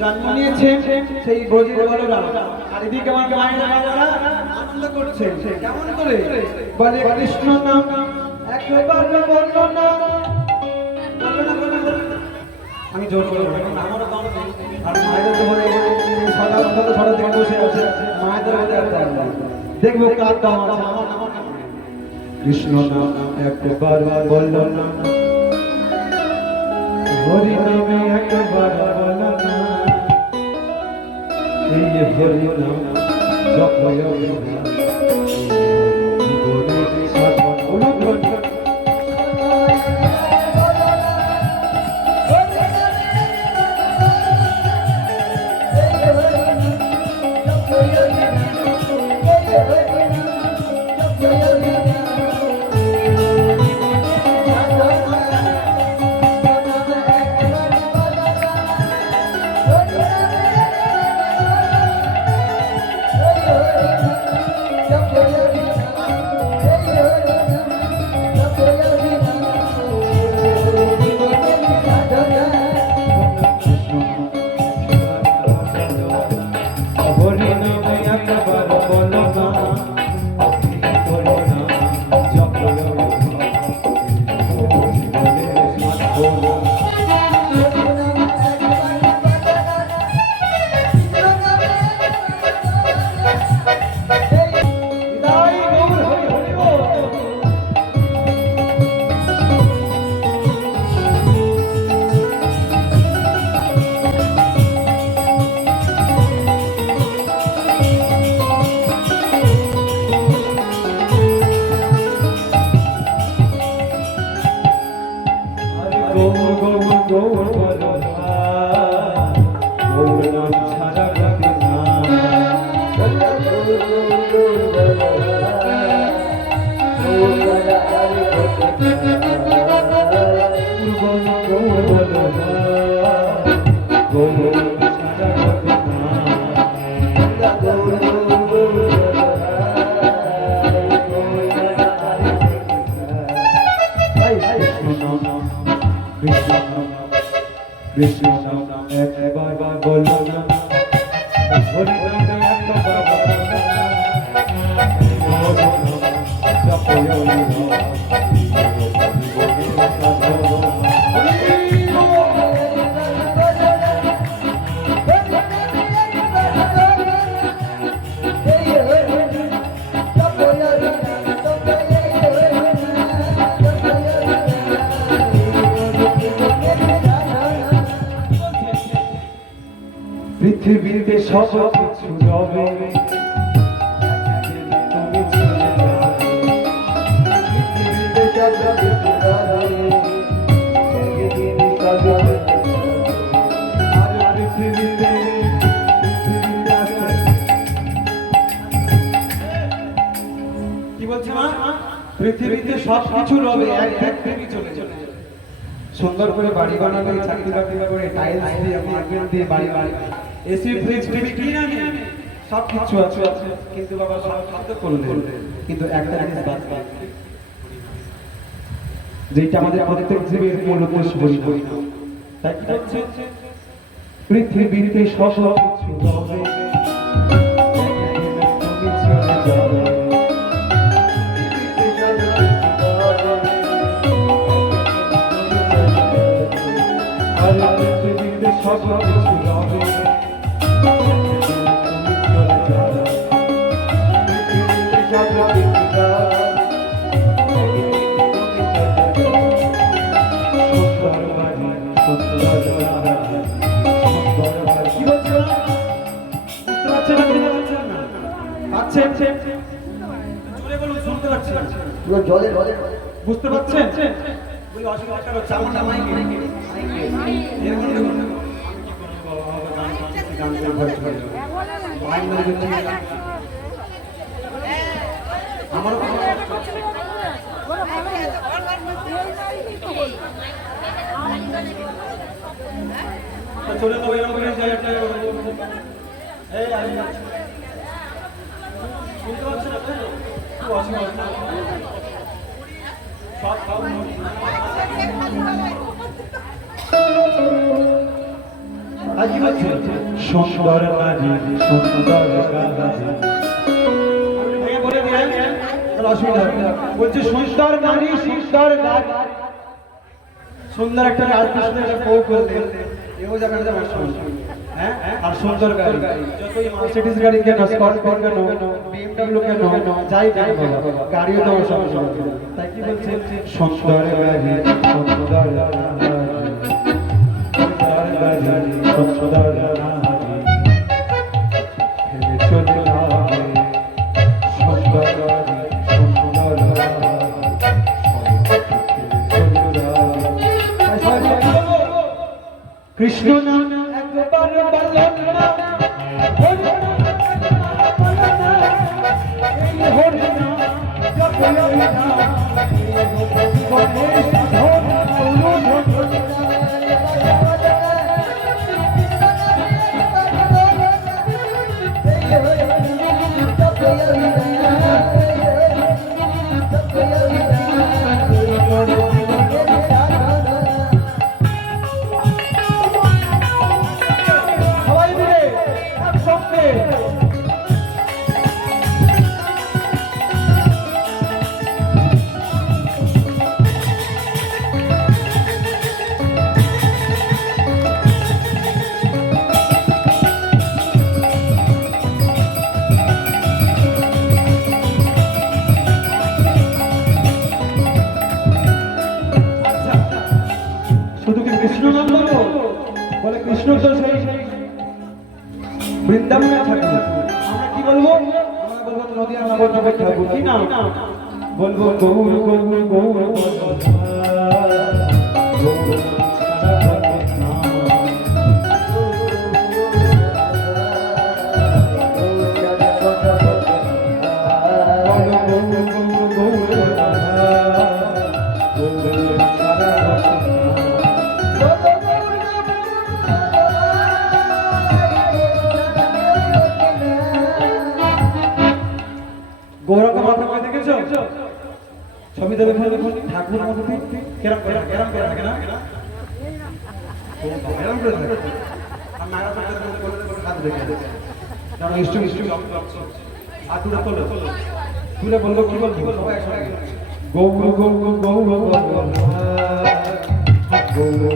জন্ম নিয়েছে সেই ব্রজের বলরা, আর এদিকে আমার মায়েরা আনন্দ করছে। কেমন করে বলে কৃষ্ণ নাম একবার বললো না, আমি জোর করে আমারও দাম নেই। আর মায়েদের তো বলে সকাল সকাল থেকে বসে আছে, মায়েদের বলে দেখবো কার দাম আছে। আমার কৃষ্ণ নাম একবার বললো না, হরি নামে একবার বলো না, এই হরি নাম জপয় কৃষ্ণ নাম একবার বলো না, হরি নাম একবার বলো না, জপয় পৃথিবীতে সব কিছু রবে, তুমি চলে যাবে। পৃথিবীতে সব কিছু রবে, একদিন যাবে। আর পৃথিবীতে কি বলছি মা? পৃথিবীতে সব কিছু রবে, একদিন চলে যাবে। সুন্দর করে বাড়ি বানাবে, চাকরি বাকরি করে, টাইলস দিয়ে, মার্বেল দিয়ে বাড়ি বাড়ি, এসি ফ্রিজ টিভি কি না সব কিছু আছে, কিন্তু বাবা সব খাদ্য করলেন, কিন্তু একটা জিনিস বাদ গেল, যেটা আমাদের প্রত্যেক জীবের মূল উদ্দেশ্য বলি না। তাই কি হচ্ছে? পৃথিবীতে সব কিছু হবে, তুমি চলে যাবে। পৃথিবীতে সব কিছু হবে, বুঝতে পারছেন? চলে তো এরকম করে যাই একটা এই আমি শুনতে পাচ্ছেন আপনি? খুব অসুবিধা সব খাও আর কি বলছে সুন্দর নারী সুন্দর গাজি বলে দিয়ে অসুবিধা বলছে সুন্দর নারী সুন্দর গাজি সুন্দর একটা লালকৃষ্ণ একটা বউ করলে এও যাবে যাবে হ্যাঁ আর সুন্দর গাড়ি যতই মার্সিডিজ গাড়ি কেন স্করপিও কেন বিএমডব্লিউ কেন যাই কেন গাড়িও তো সব তাই কি বলছে সুন্দর গাড়ি সুন্দর গাড়ি সুন্দর কৃষ্ণ নাম একবার বললাম না এই হরি নাম জপই না গণেশ ধর কৃষ্ণ নাম বলবো বলে কৃষ্ণ তো সেই বৃন্দাবনে থাকে আমরা কি বলবো আমরা বলবো নদী আমরা বলবো ঠাকুর কি নাম বলবো গৌর গৌর গৌর গৌরকে মাথা করে দেখেছো ছবি দেবে ঠাকুর মূর্তি কেরম কেরম কেরম কেরম কেরম কেরম করে থাকে আর নাগা করতে বলে হাত দেখে কারণ ইষ্টু ইষ্টু আর তুলে তোলো তুলে বললো কি বলবো সবাই একসাথে গৌর গৌর গৌর গৌর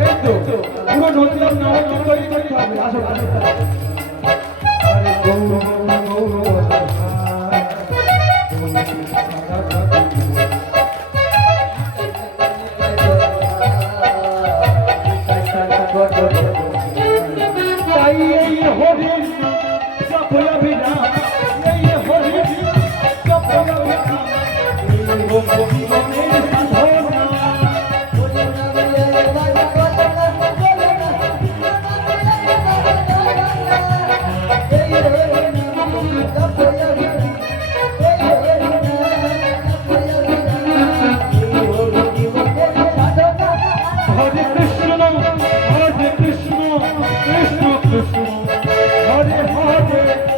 এই তো পুরো নদীর নাম তৈরি করতে হবে আসো আসো Hare Hare